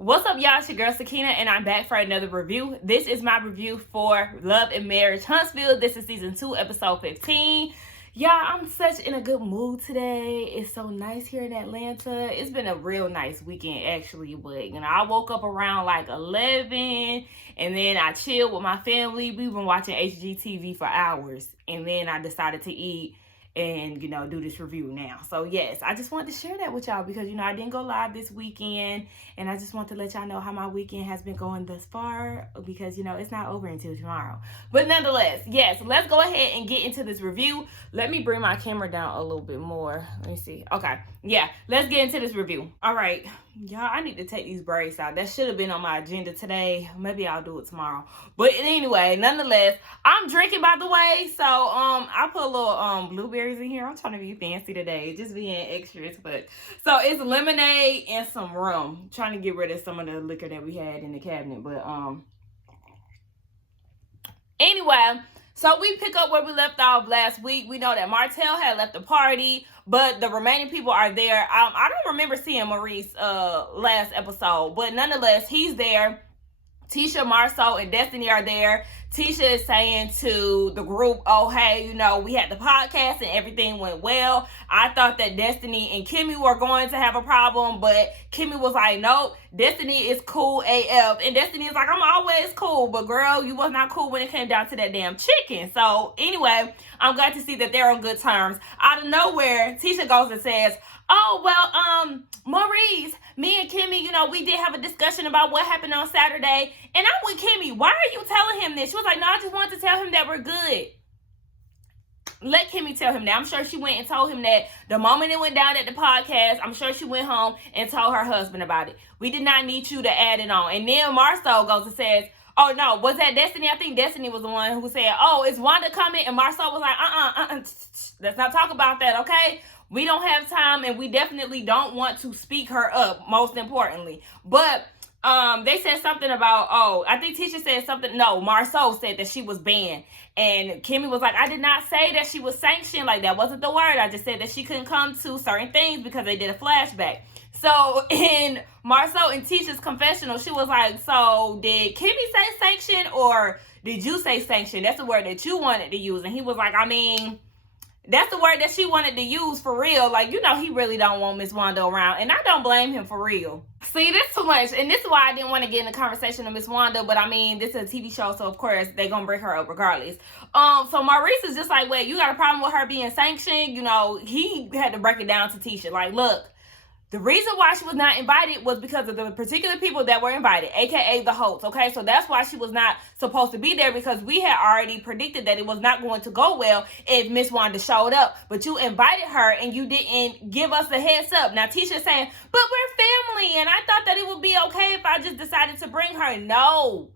What's up, y'all? It's your girl Sakina, and I'm back for another review. This is my review for Love and Marriage Huntsville. This is season 2, episode 15. Y'all, I'm such in a good mood today. It's so nice here in Atlanta. It's been a real nice weekend, actually. But, I woke up around like 11, and then I chilled with my family. We've been watching HGTV for hours, and then I decided to eat and do this review now. So yes, I just wanted to share that with y'all because I didn't go live this weekend, and I just want to let y'all know how my weekend has been going thus far because it's not over until tomorrow. But nonetheless, yes, let's go ahead and get into this review. Let me bring my camera down a little bit more. Let me see. Okay, yeah, let's get into this review. All right, y'all, I need to take these braids out. That should have been on my agenda today. Maybe I'll do it tomorrow. But anyway, nonetheless, I'm drinking, by the way. So I put a little blueberries in here. I'm trying to be fancy today, just being extras. But so it's lemonade and some rum. I'm trying to get rid of some of the liquor that we had in the cabinet. But anyway, so we pick up where we left off last week. We know that Martell had left the party, but the remaining people are there. I don't remember seeing Maurice last episode, but nonetheless, he's there. Tisha, Marceau, and Destiny are there. Tisha is saying to the group, oh, hey, we had the podcast and everything went well. I thought that Destiny and Kimmy were going to have a problem, but Kimmy was like, nope, Destiny is cool AF. And Destiny is like, I'm always cool, but girl, you was not cool when it came down to that damn chicken. So anyway, I'm glad to see that they're on good terms. Out of nowhere, Tisha goes and says, oh, well, Maurice, me and Kimmy, we did have a discussion about what happened on Saturday. And I'm with Kimmy. Why are you telling him this? She was like, no, I just wanted to tell him that we're good. Let Kimmy tell him that. I'm sure she went and told him that the moment it went down at the podcast. I'm sure she went home and told her husband about it. We did not need you to add it on. And then Marceau goes and says, oh, no, was that Destiny? I think Destiny was the one who said, oh, is Wanda coming? And Marceau was like, let's not talk about that, okay? We don't have time, and we definitely don't want to speak her up, most importantly. But they said something about, I think Tisha said something. No, Marceau said that she was banned. And Kimmy was like, I did not say that she was sanctioned. Like, that wasn't the word. I just said that she couldn't come to certain things because they did a flashback. So in Marceau and Tisha's confessional, she was like, so did Kimmy say sanction or did you say sanction? That's the word that you wanted to use. And he was like, I mean, that's the word that she wanted to use for real. Like, he really don't want Miss Wanda around. And I don't blame him for real. See, this too much. And this is why I didn't want to get in the conversation of Miss Wanda. But I mean, this is a TV show. So, of course, they're going to bring her up regardless. So Maurice is just like, wait, you got a problem with her being sanctioned? He had to break it down to Tisha. Like, look. The reason why she was not invited was because of the particular people that were invited, aka the hosts, okay? So that's why she was not supposed to be there because we had already predicted that it was not going to go well if Miss Wanda showed up. But you invited her and you didn't give us a heads up. Now Tisha's saying, but we're family and I thought that it would be okay if I just decided to bring her. No.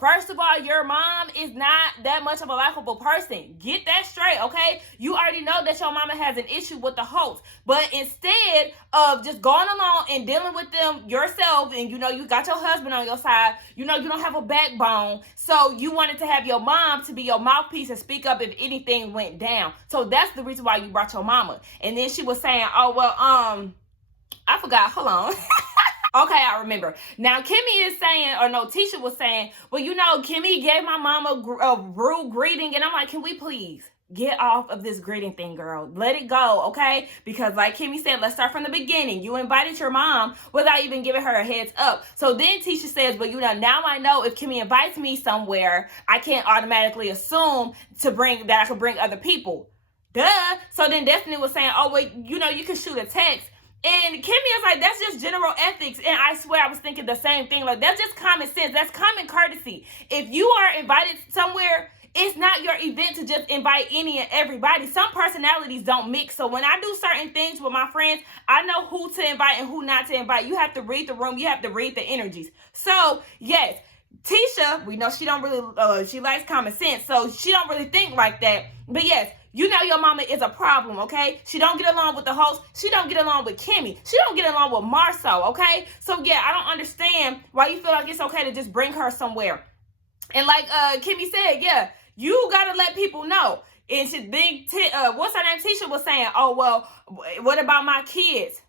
First of all, your mom is not that much of a likable person. Get that straight, okay? You already know that your mama has an issue with the host. But instead of just going along and dealing with them yourself, and you got your husband on your side, you don't have a backbone. So you wanted to have your mom to be your mouthpiece and speak up if anything went down. So that's the reason why you brought your mama. And then she was saying, oh, well, I forgot. Hold on. Okay, I remember. Now, Kimmy is saying, or no, Tisha was saying, well, Kimmy gave my mama a rude greeting. And I'm like, can we please get off of this greeting thing, girl? Let it go, okay? Because like Kimmy said, let's start from the beginning. You invited your mom without even giving her a heads up. So then Tisha says, well, now I know if Kimmy invites me somewhere, I can't automatically assume that I could bring other people. Duh. So then Destiny was saying, oh, well, you can shoot a text. And Kimmy is like, that's just general ethics. And I swear I was thinking the same thing. Like, that's just common sense. That's common courtesy. If you are invited somewhere, it's not your event to just invite any and everybody. Some personalities don't mix. So when I do certain things with my friends, I know who to invite and who not to invite. You have to read the room. You have to read the energies. So, yes, Tisha, we know she don't really, she likes common sense. So she don't really think like that. But yes, your mama is a problem, okay? She don't get along with the host. She don't get along with Kimmy. She don't get along with Marceau, okay? So, yeah, I don't understand why you feel like it's okay to just bring her somewhere. And like Kimmy said, yeah, you got to let people know. And what's her name? Tisha was saying, oh, well, what about my kids?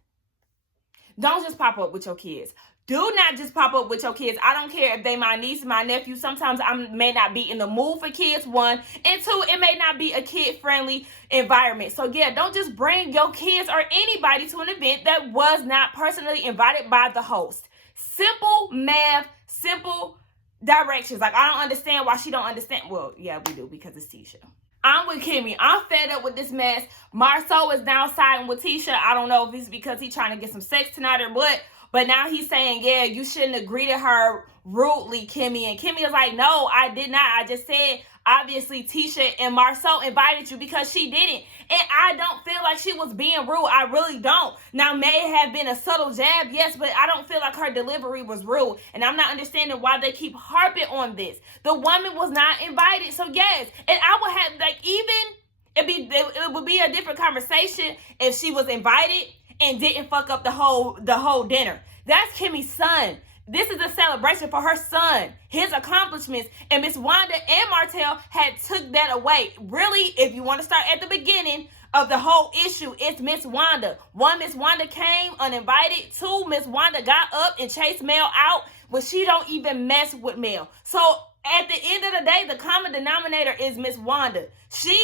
Don't just pop up with your kids. Do not just pop up with your kids. I don't care if they my niece, my nephew. Sometimes I may not be in the mood for kids, one. And two, it may not be a kid-friendly environment. So yeah, don't just bring your kids or anybody to an event that was not personally invited by the host. Simple math, simple directions. Like, I don't understand why she don't understand. Well, yeah, we do, because it's Tisha. I'm with Kimmy. I'm fed up with this mess. Marceau is now siding with Tisha. I don't know if it's because he's trying to get some sex tonight or what. But now he's saying, yeah, you shouldn't have greeted her rudely, Kimmy. And Kimmy is like, no, I did not. I just said, obviously, Tisha and Marceau invited you because she didn't. And I don't feel like she was being rude. I really don't. Now, may have been a subtle jab, yes, but I don't feel like her delivery was rude. And I'm not understanding why they keep harping on this. The woman was not invited, so yes. And I would have, like, even, it would be a different conversation if she was invited and didn't fuck up the whole dinner. That's Kimmy's son. This is a celebration for her son, his accomplishments, and Miss Wanda and Martell had took that away. Really, if you want to start at the beginning of the whole issue, it's Miss Wanda. One, Miss Wanda came uninvited. Two, Miss Wanda got up and chased Mel out when she don't even mess with Mel. So at the end of the day, the common denominator is Miss Wanda. She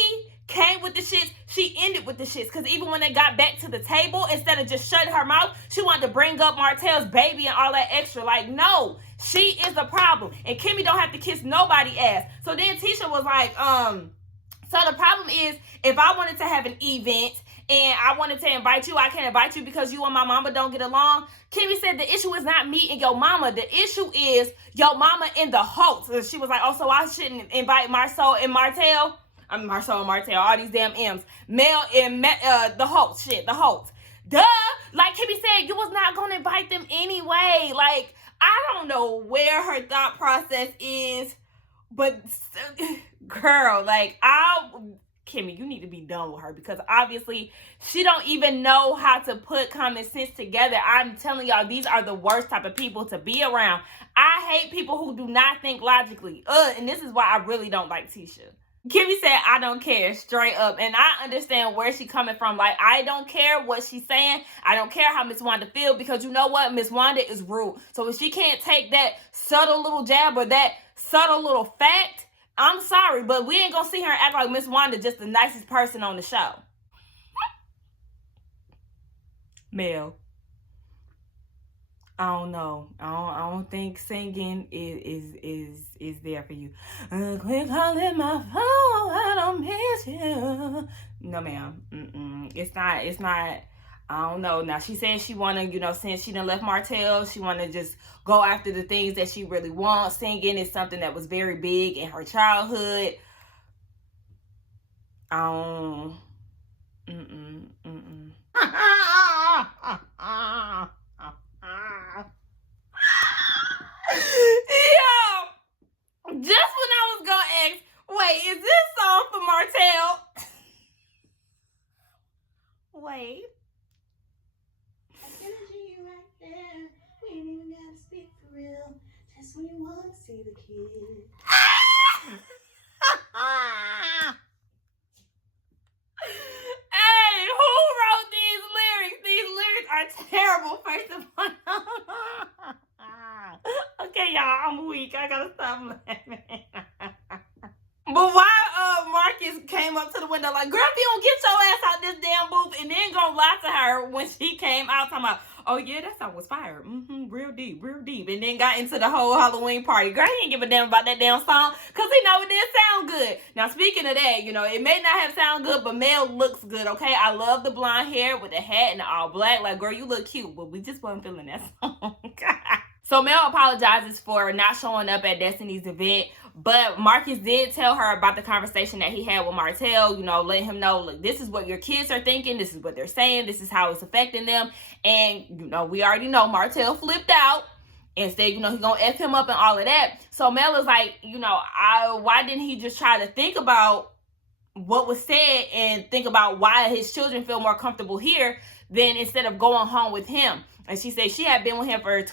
came with the shits, she ended with the shits. Because even when they got back to the table, instead of just shutting her mouth, she wanted to bring up Martell's baby and all that extra. Like, no, she is the problem. And Kimmy don't have to kiss nobody ass. So then Tisha was like, so the problem is, if I wanted to have an event and I wanted to invite you, I can't invite you because you and my mama don't get along. Kimmy said the issue is not me and your mama. The issue is your mama and the host. And she was like, oh, so I shouldn't invite Marceau and Martell? Marceau and Martell, all these damn M's. Mel and the host, the host. Duh! Like Kimmy said, you was not gonna invite them anyway. Like, I don't know where her thought process is, but girl, like, Kimmy, you need to be done with her, because obviously she don't even know how to put common sense together. I'm telling y'all, these are the worst type of people to be around. I hate people who do not think logically. And this is why I really don't like Tisha. Kimmy said, I don't care, straight up. And I understand where she's coming from. Like, I don't care what she's saying. I don't care how Miss Wanda feel, because you know what? Miss Wanda is rude. So if she can't take that subtle little jab or that subtle little fact, I'm sorry, but we ain't gonna see her act like Miss Wanda just the nicest person on the show. Mel, I don't know. I don't think singing is there for you. Quit calling my phone. I don't miss you. No, ma'am. It's not. I don't know. Now, she said she want to, since she done left Martell, she want to just go after the things that she really wants. Singing is something that was very big in her childhood. Yo, just when I was gonna ask, wait, is this song for Martell? Wait. Energy right there. We ain't even gotta speak for real. Just when you wanna see the kid. Hey, who wrote these lyrics? These lyrics are terrible, first of all. Okay, y'all, I'm weak. I gotta stop laughing. But why Marcus came up to the window like, girl, if you don't get your ass out this damn booth, and then gonna lie to her when she came out talking about, oh yeah, that song was fire. Real deep. And then got into the whole Halloween party. Girl, he didn't give a damn about that damn song, because he know it didn't sound good. Now, speaking of that, it may not have sound good, but Mel looks good, okay? I love the blonde hair with the hat and the all black. Like, girl, you look cute, but we just wasn't feeling that song. So Mel apologizes for not showing up at Destiny's event, but Marcus did tell her about the conversation that he had with Martell, letting him know, look, this is what your kids are thinking, this is what they're saying, this is how it's affecting them. And, we already know Martell flipped out and said, he's gonna F him up and all of that. So Mel is like, why didn't he just try to think about what was said and think about why his children feel more comfortable here than instead of going home with him? And she said she had been with him for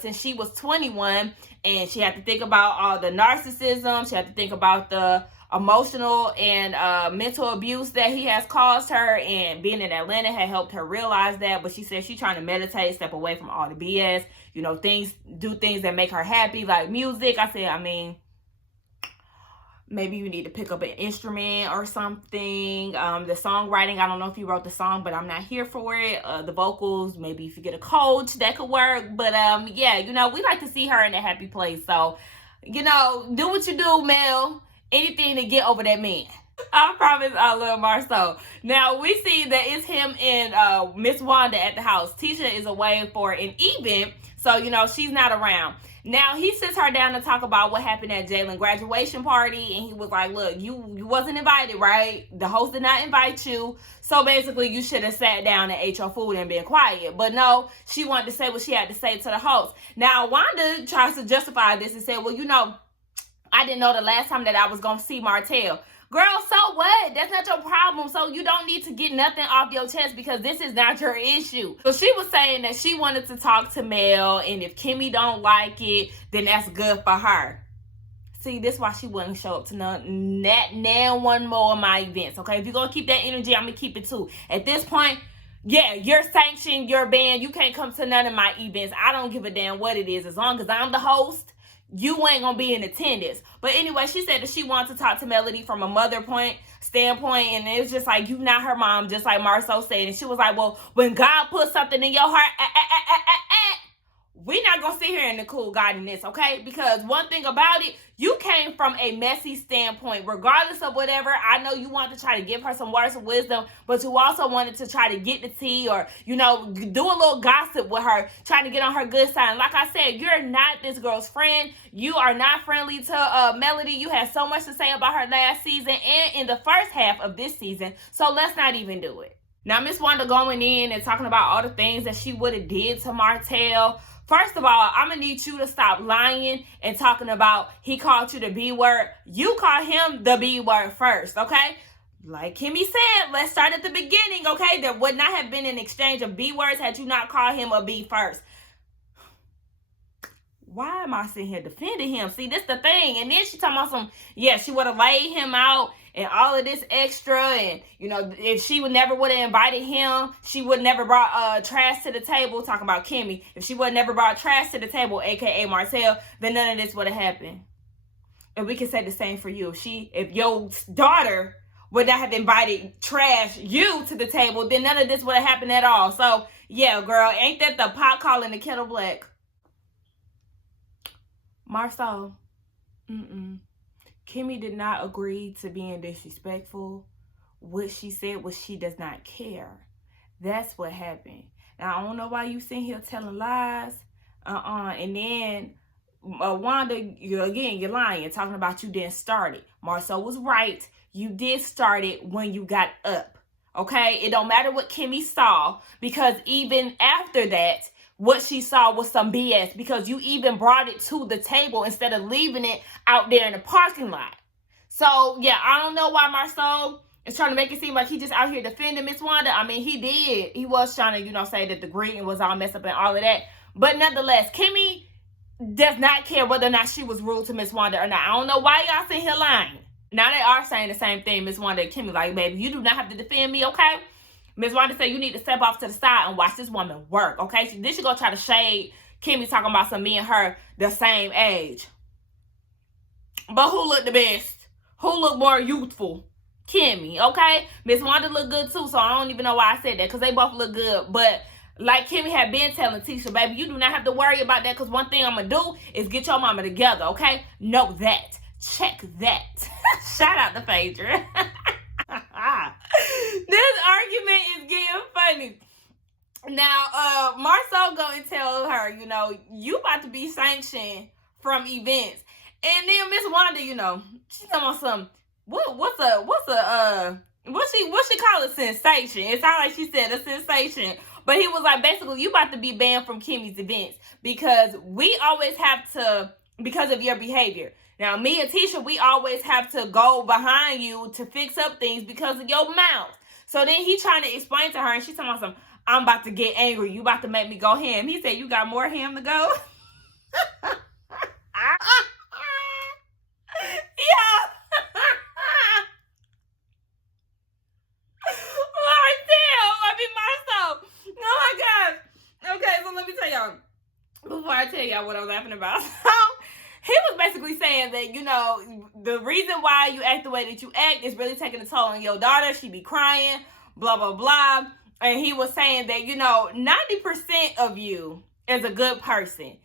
since she was 21, and she had to think about all the narcissism. She had to think about the emotional and mental abuse that he has caused her, and being in Atlanta had helped her realize that. But she said she's trying to meditate, step away from all the BS, do things that make her happy, like music. I said, I mean, maybe you need to pick up an instrument or something. The songwriting, I don't know if you wrote the song, but I'm not here for it. The vocals, maybe if you get a coach, that could work. But yeah, we like to see her in a happy place. So, do what you do, Mel. Anything to get over that man. I promise I love Marcel. Now, we see that it's him and Miss Wanda at the house. Tisha is away for an event, so, she's not around. Now, he sits her down to talk about what happened at Jalen's graduation party, and he was like, look, you wasn't invited, right? The host did not invite you, so basically you should have sat down and ate your food and been quiet. But no, she wanted to say what she had to say to the host. Now, Wanda tries to justify this and said, well, I didn't know the last time that I was going to see Martell. Girl, so what? That's not your problem. So you don't need to get nothing off your chest because this is not your issue. So she was saying that she wanted to talk to Mel, and if Kimmy don't like it, then that's good for her. See, this is why she wouldn't show up to one more of my events, okay? If you're going to keep that energy, I'm going to keep it too. At this point, yeah, you're sanctioned, you're banned. You can't come to none of my events. I don't give a damn what it is. As long as I'm the host, you ain't gonna be in attendance. But anyway, she said that she wants to talk to Melody from a mother standpoint, and it's just like, you not her mom, just like Marceau said. And she was like, well, when God puts something in your heart, we're not gonna sit here in the cool godliness, okay? Because one thing about it, you came from a messy standpoint. Regardless of whatever, I know you want to try to give her some words of wisdom, but you also wanted to try to get the tea, or, do a little gossip with her, trying to get on her good side. And like I said, you're not this girl's friend. You are not friendly to Melody. You had so much to say about her last season and in the first half of this season, so let's not even do it. Now, Miss Wanda going in and talking about all the things that she would have did to Martell. First of all, I'm going to need you to stop lying and talking about he called you the B word. You called him the B word first, okay? Like Kimmy said, let's start at the beginning, okay? There would not have been an exchange of B words had you not called him a B first. Why am I sitting here defending him? See, this the thing. And then she talking about she would have laid him out and all of this extra. And, if she would have invited him, she would never brought trash to the table. Talking about Kimmy. If she would never brought trash to the table, a.k.a. Martell, then none of this would have happened. And we can say the same for you. If your daughter would not have invited you to the table, then none of this would have happened at all. So, yeah, girl, ain't that the pot calling the kettle black? Marcel, Kimmy did not agree to being disrespectful. What she said was she does not care. That's what happened. Now, I don't know why you sitting here telling lies. And then, Wanda, you're lying, talking about you didn't start it. Marcel was right. You did start it when you got up. Okay? It don't matter what Kimmy saw, because even after that, what she saw was some BS, because you even brought it to the table instead of leaving it out there in the parking lot. So, yeah, I don't know why Marcel is trying to make it seem like he just out here defending Miss Wanda. I mean, he did. He was trying to, say that the greeting was all messed up and all of that. But nonetheless, Kimmy does not care whether or not she was rude to Miss Wanda or not. I don't know why y'all sitting here lying. Now they are saying the same thing, Miss Wanda and Kimmy. Like, baby, you do not have to defend me, okay? Miss Wanda said you need to step off to the side and watch this woman work, okay? Then she gonna try to shade Kimmy, talking about me and her the same age. But who looked the best? Who looked more youthful? Kimmy, okay? Miss Wanda looked good too, so I don't even know why I said that, because they both look good. But like Kimmy had been telling Tisha, baby, you do not have to worry about that, because one thing I'm going to do is get your mama together, okay? Know that. Check that. Shout out to Phaedra. This argument is getting funny. Now, Marcel go and tell her, you about to be sanctioned from events. And then Miss Wanda, she's talking about some, what's she call it, sensation. It sounds like she said a sensation. But he was like, basically, you about to be banned from Kimmy's events, because we always have to, because of your behavior. Now, me and Tisha, we always have to go behind you to fix up things because of your mouth. So then he trying to explain to her, and she's talking about I'm about to get angry. You about to make me go ham. He said, you got more ham to go? Yeah. y'all what I'm laughing about. He was basically saying that, you know, the reason why you act the way that you act is really taking a toll on your daughter. She be crying, blah, blah, blah. And he was saying that, you know, 90% of you is a good person.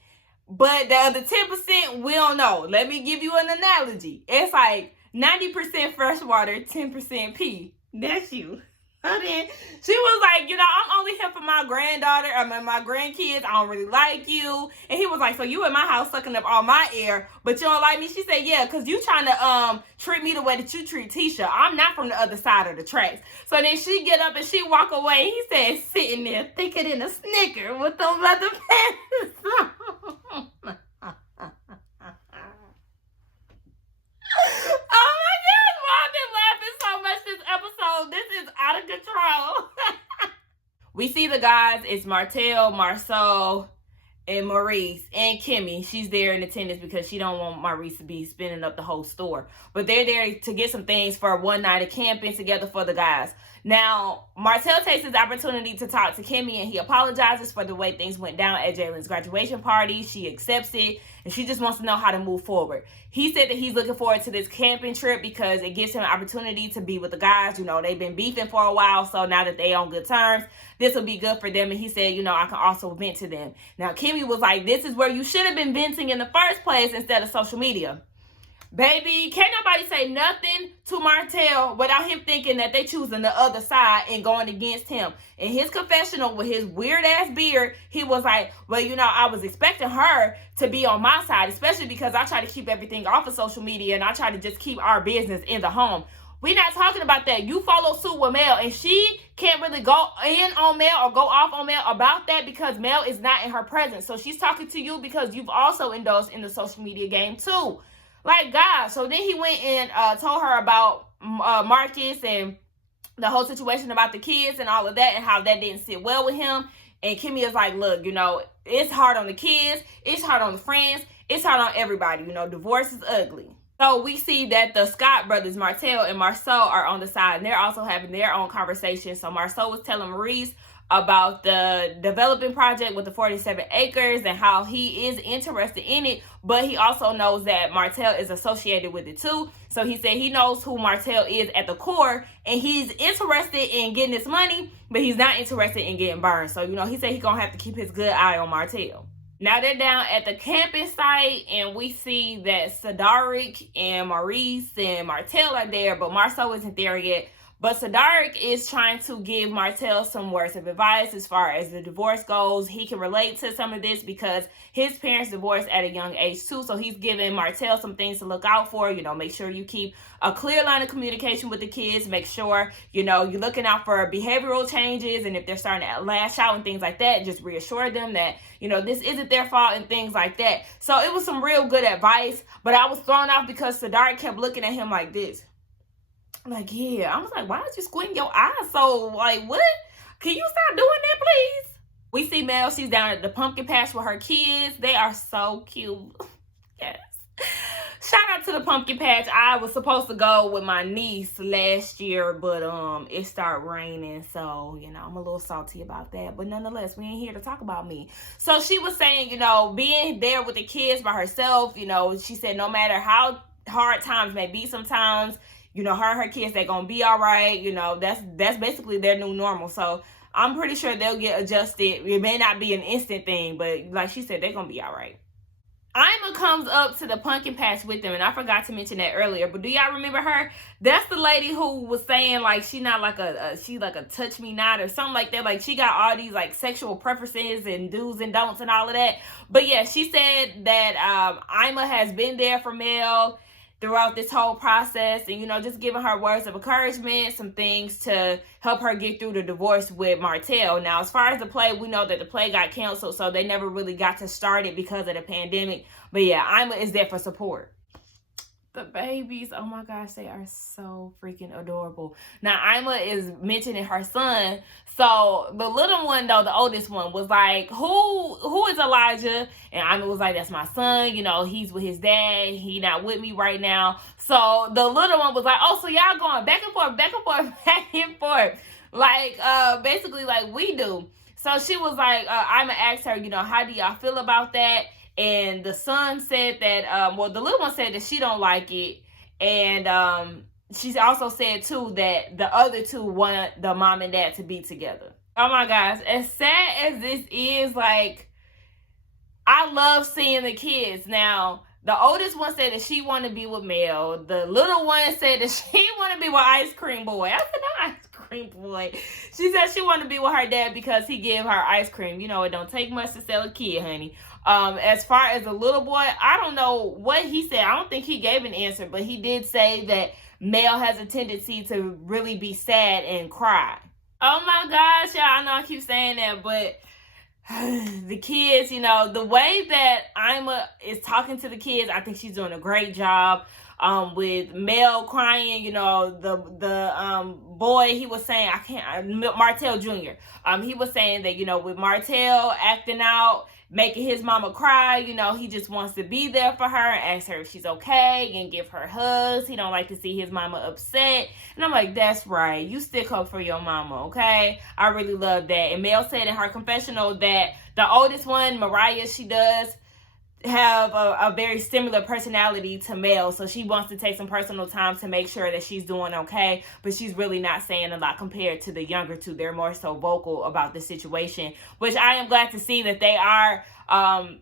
But the other 10%, we don't know. Let me give you an analogy. It's like 90% freshwater, 10% pee. That's you. And then she was like, you know, I'm only here for my granddaughter, my grandkids. I don't really like you. And he was like, so you in my house sucking up all my air, but you don't like me? She said, yeah, because you trying to treat me the way that you treat Tisha. I'm not from the other side of the tracks. So then she get up and she walk away. He said, sitting there thicker than a Snicker with them leather pants on. Oh my gosh, why I've been laughing so much this episode. This is out of control. We see the guys. It's Martell, Marceau, and Maurice, and Kimmy. She's there in attendance because she don't want Maurice to be spinning up the whole store. But they're there to get some things for one night of camping together for the guys. Now, Martell takes his opportunity to talk to Kimmy, and he apologizes for the way things went down at Jalen's graduation party. She accepts it, and she just wants to know how to move forward. He said that he's looking forward to this camping trip because it gives him an opportunity to be with the guys. You know, they've been beefing for a while, so now that they on good terms, this will be good for them. And he said, you know, I can also vent to them. Now, Kimmy was like, this is where you should have been venting in the first place instead of social media. Baby, can't nobody say nothing to Martell without him thinking that they choosing the other side and going against him. In his confessional with his weird ass beard, he was like, well, you know, I was expecting her to be on my side, especially because I try to keep everything off of social media and I try to just keep our business in the home. We're not talking about that. You follow suit with Mel, and she can't really go in on Mel or go off on Mel about that because Mel is not in her presence. So she's talking to you because you've also indulged in the social media game too. Like, God. So then he went and told her about Marcus and the whole situation about the kids and all of that and how that didn't sit well with him. And Kimmy is like, look, you know, it's hard on the kids. It's hard on the friends. It's hard on everybody. You know, divorce is ugly. So we see that the Scott brothers, Martell and Marceau, are on the side. And they're also having their own conversation. So Marceau was telling Maurice about the developing project with the 47 acres and how he is interested in it, but he also knows that Martell is associated with it too. So he said he knows who Martell is at the core, and he's interested in getting this money, but he's not interested in getting burned. So, you know, he said he's gonna have to keep his good eye on Martell. Now they're down at the camping site, and we see that Cedric and Maurice and Martell are there, but Marceau isn't there yet. But Cedric is trying to give Martell some words of advice as far as the divorce goes. He can relate to some of this because his parents divorced at a young age too. So he's giving Martell some things to look out for. You know, make sure you keep a clear line of communication with the kids. Make sure, you know, you're looking out for behavioral changes. And if they're starting to lash out and things like that, just reassure them that, you know, this isn't their fault and things like that. So it was some real good advice. But I was thrown off because Cedric kept looking at him like this. Like, yeah. I was like, why is you squinting your eyes so, like, what? Can you stop doing that, please? We see Mel. She's down at the pumpkin patch with her kids. They are so cute. Yes. Shout out to the pumpkin patch. I was supposed to go with my niece last year, but it started raining. So, you know, I'm a little salty about that. But nonetheless, we ain't here to talk about me. So she was saying, you know, being there with the kids by herself, you know, she said no matter how hard times may be sometimes, you know, her and her kids, they're going to be all right. You know, that's basically their new normal. So I'm pretty sure they'll get adjusted. It may not be an instant thing, but like she said, they're going to be all right. Ima comes up to the pumpkin patch with them, and I forgot to mention that earlier, but do y'all remember her? That's the lady who was saying, like, she not like she like a touch me not or something like that. Like, she got all these, like, sexual preferences and do's and don'ts and all of that. But yeah, she said that Ima has been there for Mel throughout this whole process, and, you know, just giving her words of encouragement, some things to help her get through the divorce with Martell. Now, as far as the play, we know that the play got canceled, so they never really got to start it because of the pandemic. But yeah, Ima is there for support. The babies, oh my gosh, they are so freaking adorable. Now, Ima is mentioning her son. So the little one, though, the oldest one, was like, who is Elijah? And Ima was like, that's my son. You know, he's with his dad. He not with me right now. So the little one was like, oh, so y'all going back and forth, back and forth, back and forth. Like, basically like we do. So she was like, Ima asked her, you know, how do y'all feel about that? And the son said that, the little one said that she don't like it. And she's also said, too, that the other two want the mom and dad to be together. Oh, my gosh. As sad as this is, like, I love seeing the kids. Now, the oldest one said that she wanted to be with Mel. The little one said that she wanted to be with Ice Cream Boy. I said, no, Ice Cream Boy. She said she wanted to be with her dad because he gave her ice cream. You know, it don't take much to sell a kid, honey. As far as the little boy, I don't know what he said. I don't think he gave an answer, but he did say that Mel has a tendency to really be sad and cry. Oh my gosh, y'all, I know I keep saying that, but the kids, you know, the way that Ima is talking to the kids, I think she's doing a great job. With Mel crying, you know, the boy, he was saying, Martell Jr. He was saying that, you know, with Martell acting out, making his mama cry, you know, he just wants to be there for her and ask her if she's okay and give her hugs. He don't like to see his mama upset. And I'm like, that's right. You stick up for your mama, okay? I really love that. And Mel said in her confessional that the oldest one, Mariah, she does have a very similar personality to Mel, so she wants to take some personal time to make sure that she's doing okay, but she's really not saying a lot compared to the younger two. They're more so vocal about the situation, which I am glad to see that they are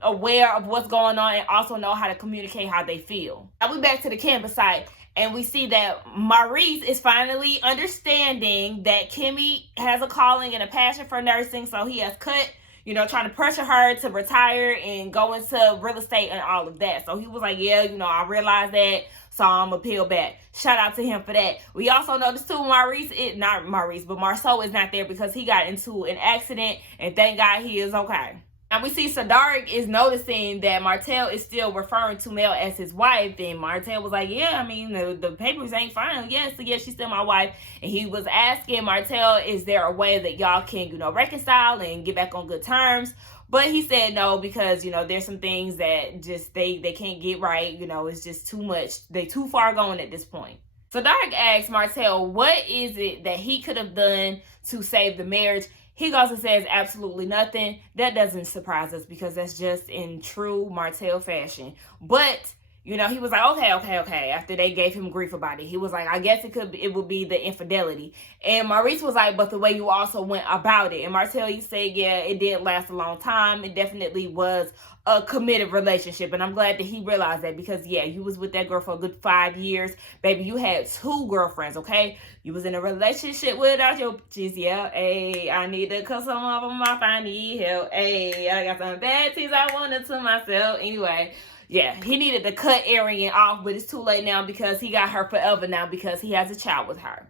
aware of what's going on and also know how to communicate how they feel. Now we back to the campus site, and we see that Maurice is finally understanding that Kimmy has a calling and a passion for nursing, so he has cut, you know, trying to pressure her to retire and go into real estate and all of that. So he was like, yeah, you know, I realize that, so I'm going to peel back. Shout out to him for that. We also noticed, too, Marceau is not there because he got into an accident, and thank God he is okay. Now we see Sadaric is noticing that Martell is still referring to Mel as his wife, and Martell was like, yeah, I mean, the papers ain't final. Yes, she's still my wife. And he was asking Martell, is there a way that y'all can, you know, reconcile and get back on good terms? But he said no, because, you know, there's some things that just they can't get right. You know, it's just too much. They too far gone at this point. Sadaric asks Martell, what is it that he could have done to save the marriage? He goes and says absolutely nothing. That doesn't surprise us because that's just in true Martell fashion. But, you know, he was like, okay. After they gave him grief about it, he was like, I guess it would be the infidelity. And Maurice was like, but the way you also went about it. And Martell, you said, yeah, it did last a long time. It definitely was a committed relationship. And I'm glad that he realized that because, yeah, you was with that girl for a good 5 years. Baby, you had 2 girlfriends, okay? You was in a relationship without your bitches, yeah. Hey, I need to cut some off of my off. I need help. Hey, I got some bad things I wanted to myself. Anyway, yeah, he needed to cut Arian off, but it's too late now because he got her forever now because he has a child with her.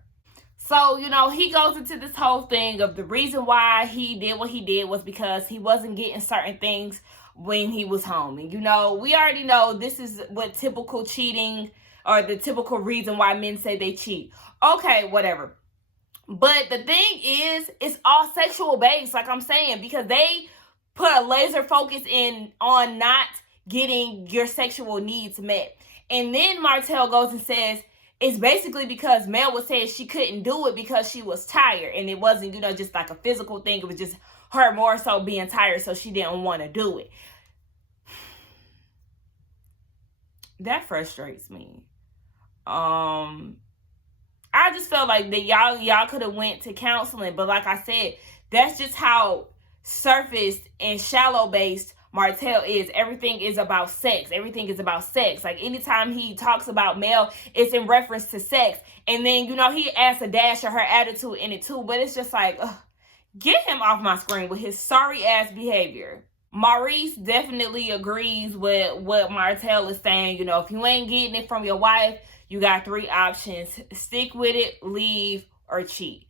So, you know, he goes into this whole thing of the reason why he did what he did was because he wasn't getting certain things when he was home. And, you know, we already know this is what typical cheating or the typical reason why men say they cheat. Okay, whatever. But the thing is, it's all sexual based, like I'm saying, because they put a laser focus on not getting your sexual needs met. And then Martell goes and says, it's basically because Mel was saying she couldn't do it because she was tired. And it wasn't, you know, just like a physical thing. It was just her more so being tired, so she didn't want to do it. That frustrates me. I just felt like that y'all could have went to counseling, but like I said, that's just how surface and shallow based Martell is. Everything is about sex. Everything is about sex. Like anytime he talks about Mel, it's in reference to sex. And then, you know, he adds a dash of her attitude in it too, but it's just like, get him off my screen with his sorry ass behavior. Maurice definitely agrees with what Martell is saying. You know, if you ain't getting it from your wife, you got 3 options. Stick with it, leave, or cheat.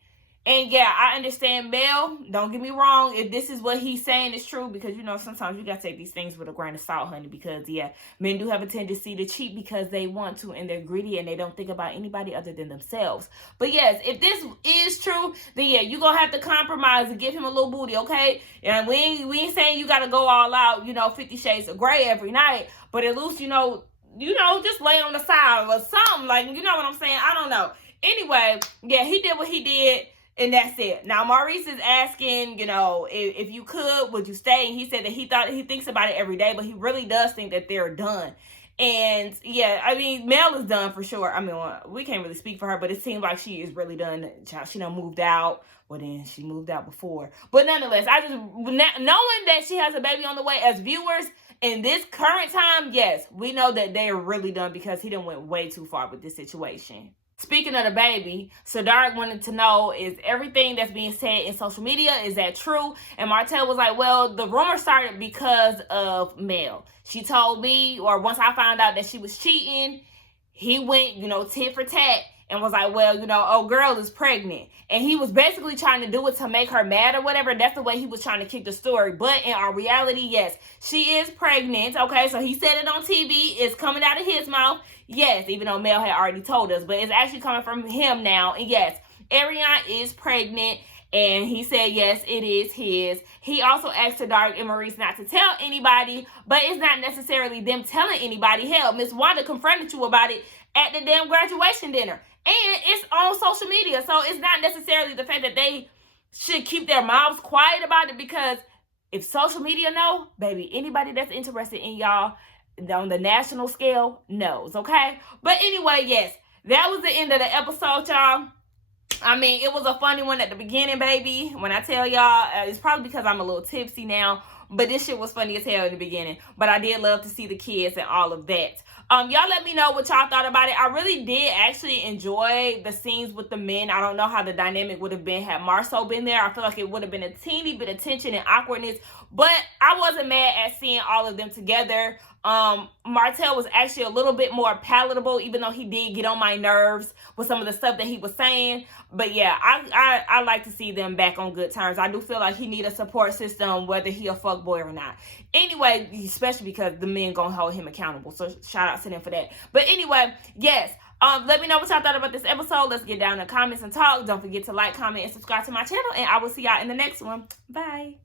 And yeah, I understand Mel. Don't get me wrong. If this is what he's saying is true, because, you know, sometimes you got to take these things with a grain of salt, honey, because, yeah, men do have a tendency to cheat because they want to and they're greedy and they don't think about anybody other than themselves. But yes, if this is true, then yeah, you're going to have to compromise and give him a little booty, okay? And we ain't saying you got to go all out, you know, 50 Shades of Grey every night, but at least, you know, just lay on the side or something, like, you know what I'm saying? I don't know. Anyway, yeah, he did what he did. And that's it. Now, Maurice is asking, if you could, would you stay? And he said that he thinks about it every day, but he really does think that they're done. And yeah, I mean, Mel is done for sure. I mean, we can't really speak for her, but it seems like she is really done. She done moved out. Well, then she moved out before. But nonetheless, I just, knowing that she has a baby on the way, as viewers, in this current time, yes, we know that they are really done because he done went way too far with this situation. Speaking of the baby, Sadark wanted to know, is everything that's being said in social media, is that true? And Martell was like, well, the rumor started because of Mel. She told me, or once I found out that she was cheating, he went, tit for tat and was like, well, oh, girl is pregnant. And he was basically trying to do it to make her mad or whatever. That's the way he was trying to kick the story. But in our reality, yes, she is pregnant. Okay, so he said it on TV. It's coming out of his mouth. Yes, even though Mel had already told us. But it's actually coming from him now. And yes, Ariana is pregnant. And he said, yes, it is his. He also asked Sadark and Maurice not to tell anybody. But it's not necessarily them telling anybody. Hell, Miss Wanda confronted you about it at the damn graduation dinner. And it's on social media. So it's not necessarily the fact that they should keep their mouths quiet about it. Because if social media know, baby, anybody that's interested in y'all on the national scale knows, okay? But anyway, yes, that was the end of the episode, y'all. I mean, it was a funny one at the beginning, baby. When I tell y'all, it's probably because I'm a little tipsy now. But this shit was funny as hell in the beginning. But I did love to see the kids and all of that. Y'all let me know what y'all thought about it. I really did actually enjoy the scenes with the men. I don't know how the dynamic would have been had Marceau been there. I feel like it would have been a teeny bit of tension and awkwardness. But I wasn't mad at seeing all of them together. Martell was actually a little bit more palatable, even though he did get on my nerves with some of the stuff that he was saying. But yeah, I like to see them back on good terms. I do feel like he need a support system, whether he a fuckboy or not. Anyway, especially because the men gonna hold him accountable. So shout out to them for that. But anyway, yes. Let me know what y'all thought about this episode. Let's get down in the comments and talk. Don't forget to like, comment, and subscribe to my channel. And I will see y'all in the next one. Bye.